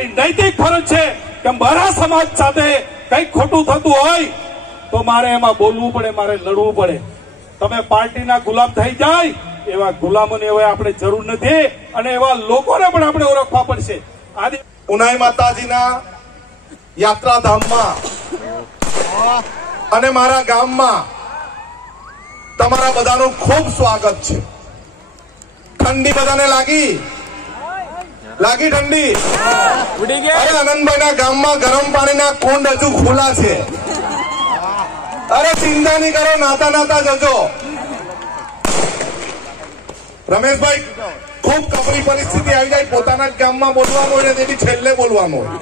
મારી નૈતિક ફરજ છે કે મારા સમાજ સાથે કંઈક ખોટું થતું હોય તો મારે એમાં બોલવું પડે, મારે લડવું પડે. તમે પાર્ટીના ગુલામ થઈ જાય એવા ગુલામોની હવે આપણે જરૂર નથી અને એવા લોકોને પણ આપણે ઓળખવા પડશે. આજે ઉનાઈ માતાજીના યાત્રાધામમાં અને મારા ગામમાં તમારા બધાનું ખૂબ સ્વાગત છે. ઠંડી બધાને લાગી ઠંડી? અરે આનંદભાઈના ગામમાં ગરમ પાણીના કુંડ હજુ ખુલ્લા છે. અરે ચિંતા નહીં કરો, નાતા નાતા જજો. રમેશભાઈ, ખૂબ કપરી પરિસ્થિતિ આવી જાય, પોતાના જ ગામમાં બોલવાનું હોય ને તે બી છેલ્લે બોલવાનું હોય.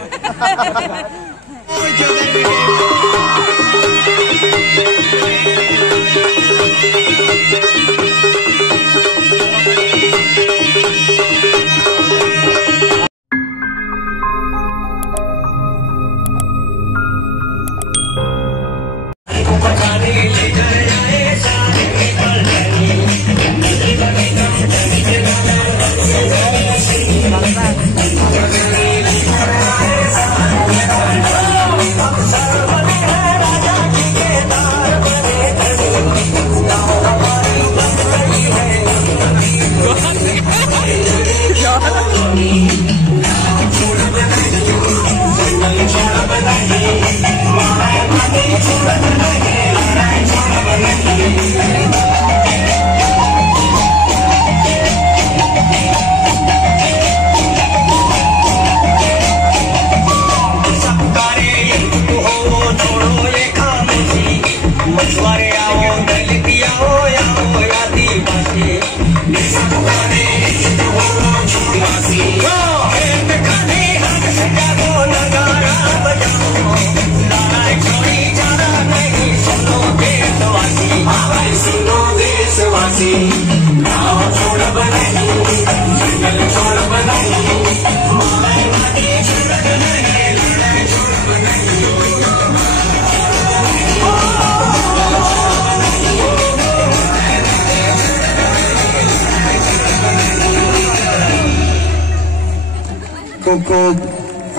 ખૂબ ખૂબ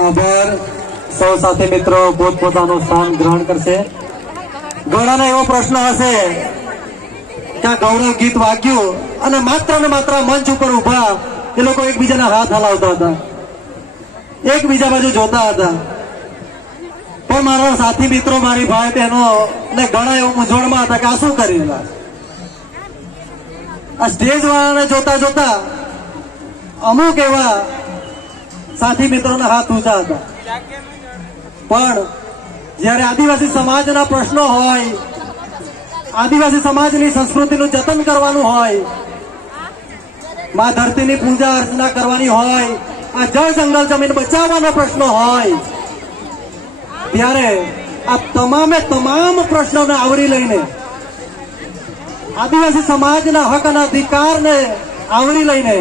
આભાર. સૌ સાથે મિત્રો પોતપોતાનું સ્થાન ગ્રહણ કરશે. ઘણાને એવો પ્રશ્ન હશે કે આ ગૌરવ ગીત વાગ્યું અને માત્ર ને માત્ર મંચ ઉપર ઉભા એ લોકો એકબીજાના હાથ હલાવતા હતા, એકબીજા બાજુ જોતા હતા. પણ મારા સાથી મિત્રો, મારી ભાઈ બહેનો ને ઘણા એવું મૂંઝવણમાં હતા કે આ શું કરી રહ્યા. આ સ્ટેજ વાળાને જોતા જોતા અમુક એવા સાથી મિત્રોના હાથ ઊંચા હતા. પણ જયારે આદિવાસી સમાજના પ્રશ્નો હોય, આદિવાસી સમાજની સંસ્કૃતિનું જતન કરવાનું હોય, મા ધરતીની પૂજા અર્ચના કરવાની હોય, આ જળ જંગલ જમીન બચાવવાનો પ્રશ્ન હોય, ત્યારે આ તમામે તમામ પ્રશ્નોને આવરી લઈને, આદિવાસી સમાજના હક અને અધિકારને આવરી લઈને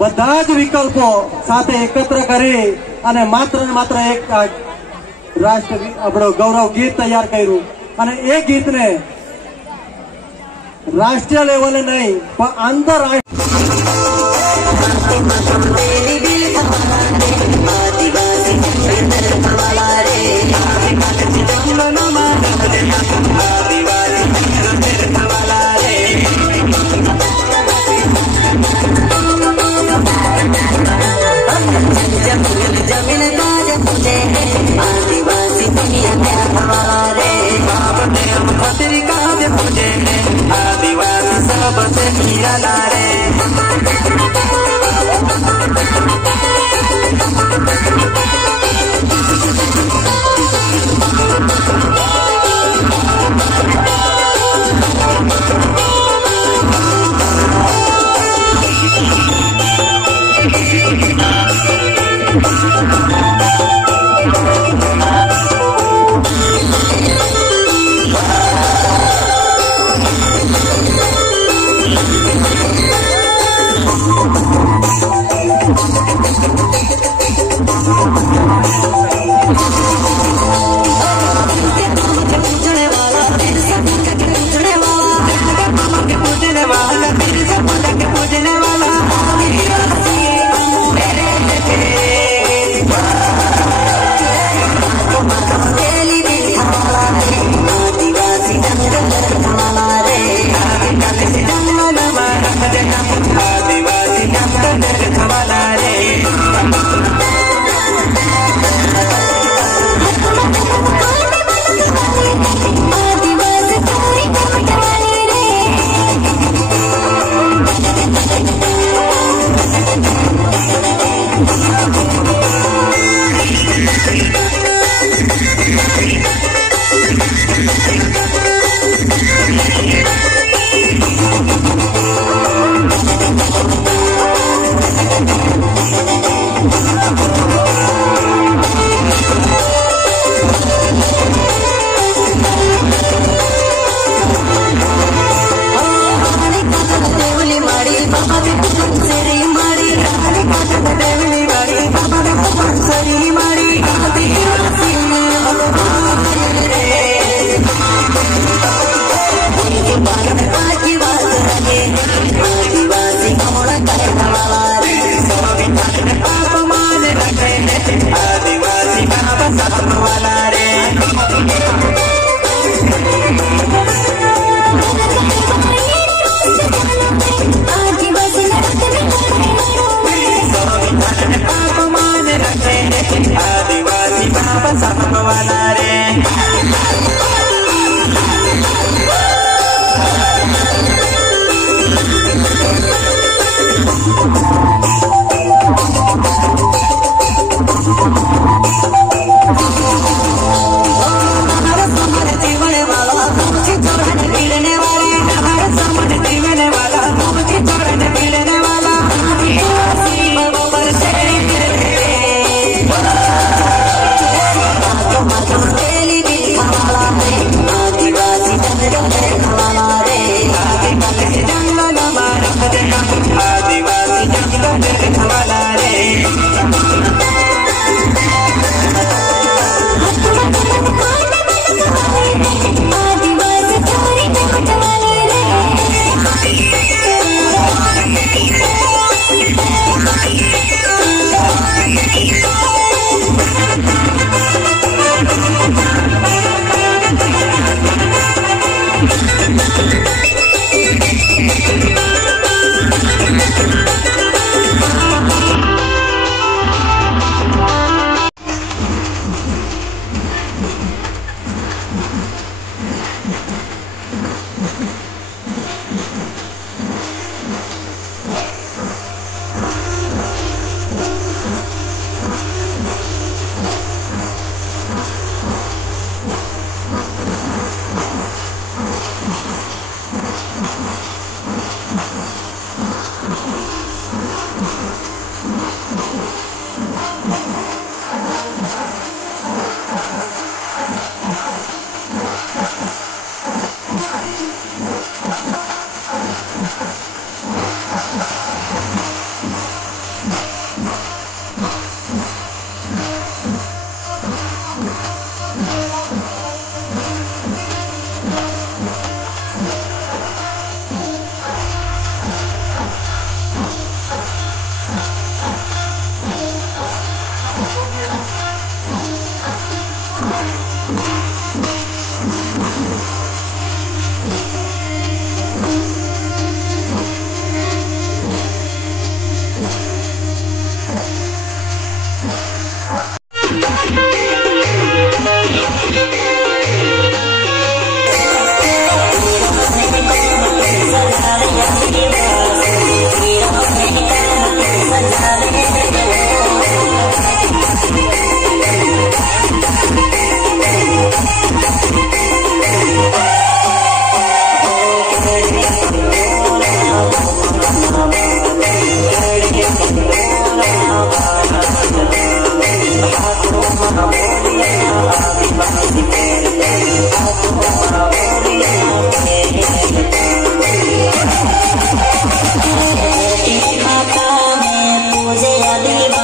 બધા જ વિકલ્પો સાથે એકત્ર કરી અને માત્ર ને માત્ર એક રાષ્ટ્ર આપણો ગૌરવ ગીત તૈયાર કર્યું. અને એ ગીતને રાષ્ટ્રીય લેવલે નહીં પણ मुझे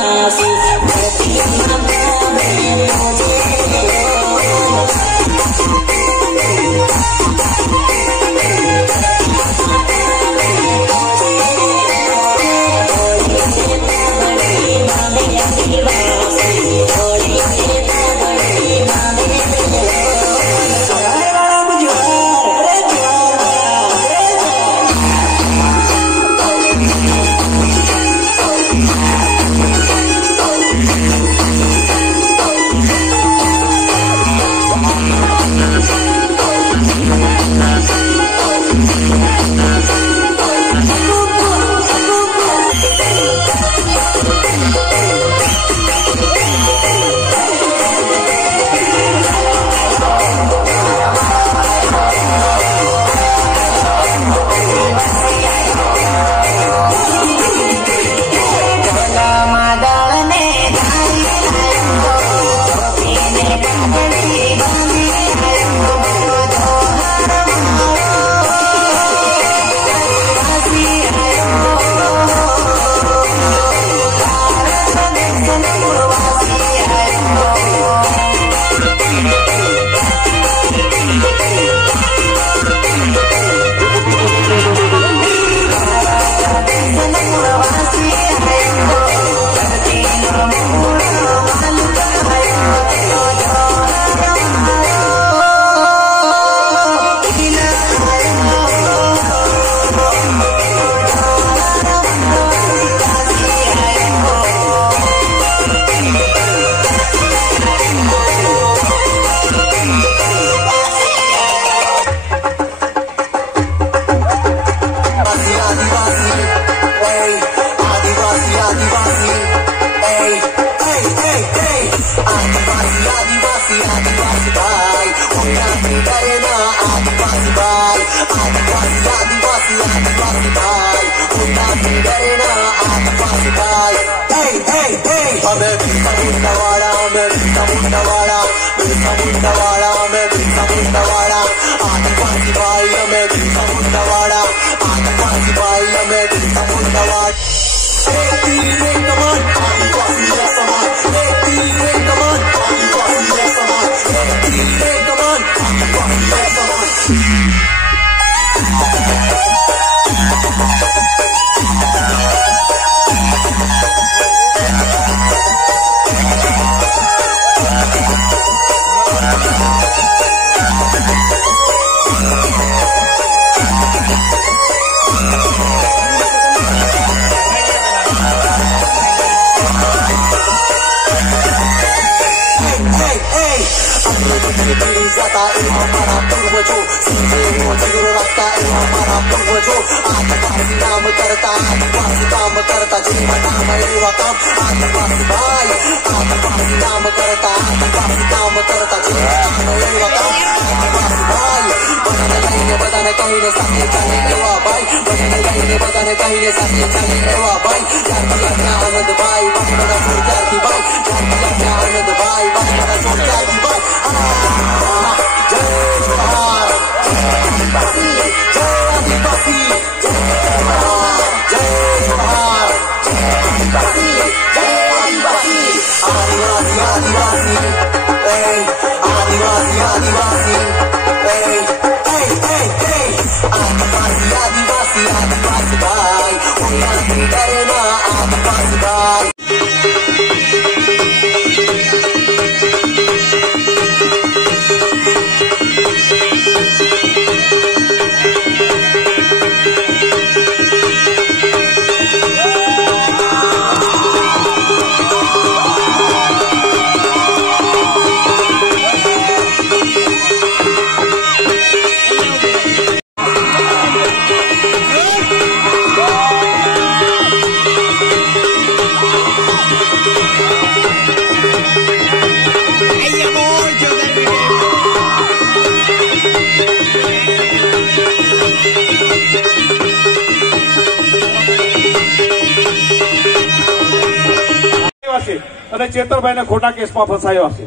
અને ચેતરભાઈને ખોટા કેસમાં ફસાયો હશે.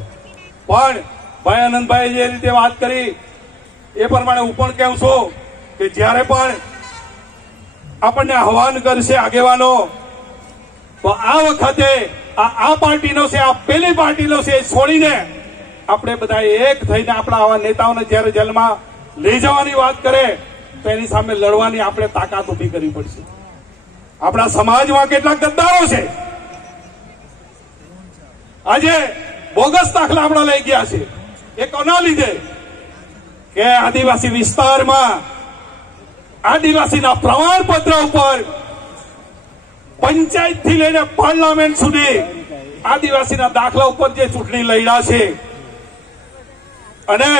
પણ ભાઈ આનંદભાઈ જે રીતે વાત કરી એ પ્રમાણે હું પણ કહું છું કે જ્યારે પણ આપણને આહવાન કરશે આગેવાનો તો આ વખતે આ પાર્ટીનો છે, આ પેલી પાર્ટીનો છે છોડીને આપણે બધા એક થઈને આપણા આવા નેતાઓને જ્યારે જેલમાં લઈ જવાની વાત કરે તો એની સામે લડવાની આપણે તાકાત ઉભી કરવી પડશે. આપણા સમાજમાં કેટલાક ગદ્દારો છે, આજે બોગસ દાખલા આપણા લઈ ગયા છે. એ કોના લીધે કે આદિવાસી વિસ્તારમાં આદિવાસીના પ્રમાણપત્ર ઉપર પંચાયત થી લઈને પાર્લામેન્ટ સુધી આદિવાસીના દાખલા ઉપર જે ચૂંટણી લડ્યા છે અને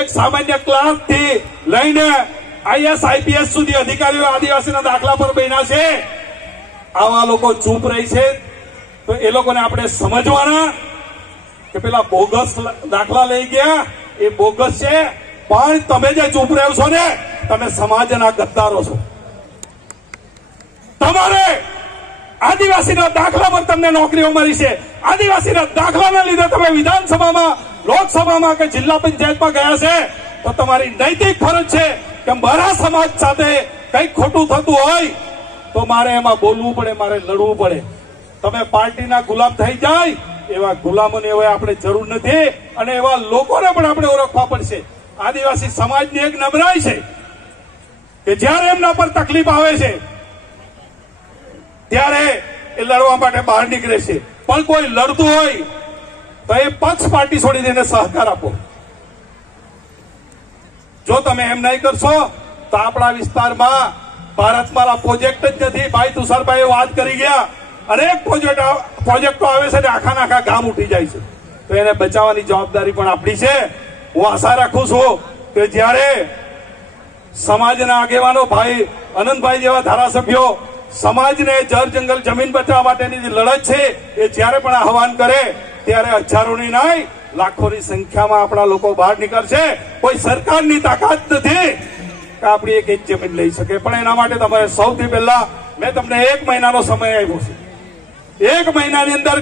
એક સામાન્ય ક્લાર્ક થી લઈને આઈએસ આઈપીએસ સુધી અધિકારીઓ આદિવાસીના દાખલા પર બન્યા છે. આવા લોકો ચૂપ રહી છે તો એ લોકોને આપણે સમજવાના કે પેલા બોગસ દાખલા લઈ ગયા એ બોગસ છે, પણ તમે જે ચૂપ રહ્યો છો ને તમે સમાજના ગદ્દારો છો. તમારે આદિવાસીના દાખલા પર તમને નોકરીઓ મળી છે. આદિવાસીના દાખલાના લીધે તમે વિધાનસભામાં, લોકસભામાં કે જિલ્લા પંચાયતમાં ગયા છે તો તમારી નૈતિક ફરજ છે કે મારા સમાજ સાથે કંઈક ખોટું થતું હોય તો મારે એમાં બોલવું પડે, મારે લડવું પડે. તમે પાર્ટીના ગુલામ થઈ જાય એવા ગુલામોની હવે આપણે જરૂર નથી અને એવા લોકોને પણ આપણે ઓળખવા પડશે. આદિવાસી સમાજની એક નબળાઈ છે કે જ્યારે એમના પર તકલીફ આવે છે ત્યારે એ લડવા માટે બહાર નીકળે છે, પણ કોઈ લડતું હોય તો એ પક્ષ પાર્ટી છોડી દઈને સહકાર આપો. જો તમે એમ નહીં કરશો તો આપણા વિસ્તારમાં ભારતમાલા પ્રોજેક્ટ જ નથી. ભાઈ તુષારભાઈ વાત કરી ગયા, અનેક પ્રોજેક્ટો આવે છે ને આખા ગામ ઉઠી જાય છે, તો એને બચાવવાની જવાબદારી પણ આપણી છે. હું આશા રાખું છું કે જ્યારે સમાજના આગેવાનો ભાઈ આનંદભાઈ જેવા ધારાસભ્યો સમાજને જળ જંગલ જમીન બચાવવા માટેની લડત છે એ જ્યારે પણ આહવાન કરે ત્યારે હજારોની નહીં લાખોની સંખ્યામાં આપણા લોકો બહાર નીકળશે. કોઈ સરકારની તાકાત નથી કે આપણી એક જમીન લઈ શકે. પણ એના માટે તમારે સૌથી પહેલા મેં તમને 1 મહિનાનો સમય આપ્યો છે. 1 મહિનાની અંદર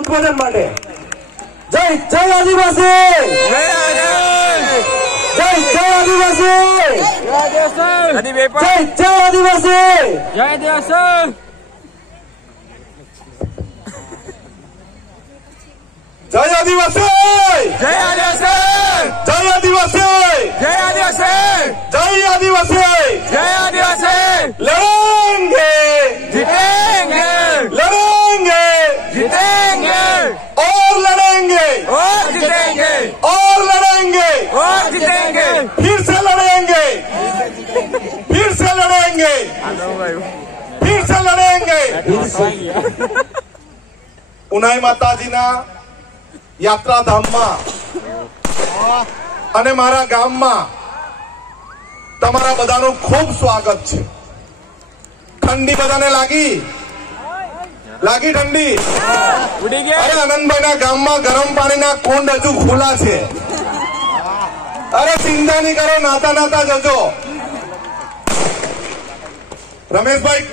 ઉત્પાદન માટે જય જય આદિવાસી, જય જય આદિવાસી, જય જય આદિવાસી, જય દેશ. જય આદિવાસી, જય આદિવાસી, જય આદિવાસી, જય આદિવાસી, જય આદિવાસી. જય આદિવાસી. લડેંગે, જીतेंगे, લડેંगे जीतेंगे और लड़ेंगे, और जीतेंगे, और लड़ेंगे, और जीतेंगे. फिर से लड़ेंगे, फिर से लड़ेंगे, फिर से लड़ेंगे. ઉનાઈ માતાજીના યાત્રાધામમાં અને મારા ગામમાં તમારા બધાનું ખૂબ સ્વાગત છે. ઠંડી બધાને લાગી ઠંડી? ઉડી ગયા. અરે આનંદભાઈના ગામમાં ગરમ પાણીના કુંડ હજુ ખુલ્લા છે. અરે ચિંતા નહીં કરો, નાતા નાતા જજો. રમેશભાઈ,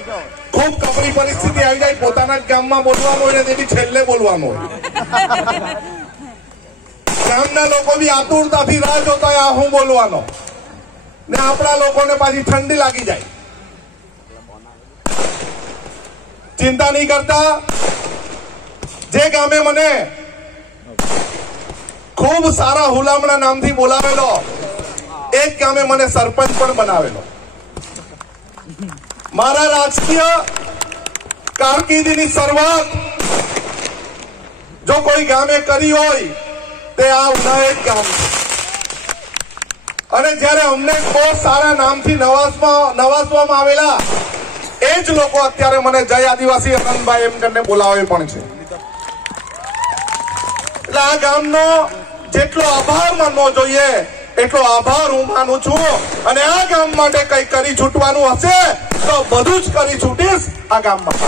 ખૂબ કપરી પરિસ્થિતિ આવી જાય, પોતાના જ ગામમાં બોલવાનું હોય ને તેથી છેલ્લે બોલવાનું હોય. ગામના લોકો બી આતુરતાથી રાહ જોતા હોય આ હું બોલવાનો, ને આપણા લોકોને પાછી ઠંડી લાગી જાય. ચિંતા નહીં કરતા. જે ગામે મને ખૂબ સારા હુલામણા નામથી બોલાવેલો, એ જ ગામે મને સરપંચ પણ બનાવેલો. મારા રાજકીય કારકિર્દીની શરૂઆત જો કોઈ ગામે કરી હોય તે આ ઉનાઈ જ ગામ છે. અને જયારે અમને બહુ સારા નામથી નવાજવામાં આવેલા એ જ લોકો અત્યારે મને જય આદિવાસી આનંદભાઈ એમ કરીને બોલાવે પણ છે. એટલે આ ગામનો જેટલો આભાર માનવો જોઈએ એટલો આભાર હું માનું છું. અને આ ગામ માટે કઈ કરી છૂટવાનું હશે તો બધું જ કરી છૂટીશ આ ગામમાં.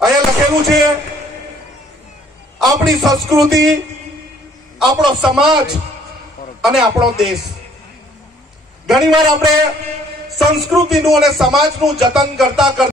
અહીંયા લખેલું છે આપણી સંસ્કૃતિ, આપણો સમાજ અને આપણો દેશ. ઘણીવાર આપણે સંસ્કૃતિનું અને સમાજનું જતન કરતા